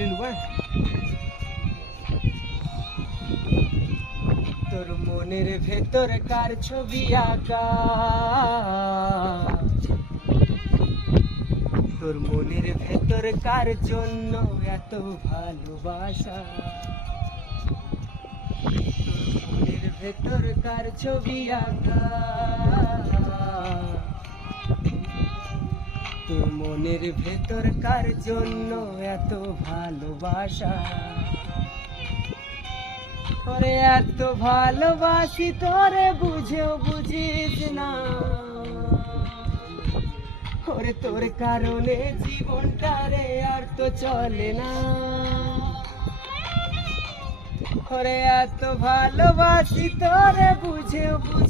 লিলু ভাই। তোর মনের ভেতর কার ছবি আঁকা, তোর মনের ভেতর কার জন্য এত ভালোবাসা, তোর মনের ভেতর কার ছবি আঁকা, তোর মনের ভেতর কার জন্য এত ভালোবাসা। তোরে এত ভালোবাসি তোরে বুঝেও বুঝিস না, ওরে তোর কারণে জীবনটারে আর তো চলে না। ওরে এত ভালোবাসি তোরে বুঝেও বুঝিস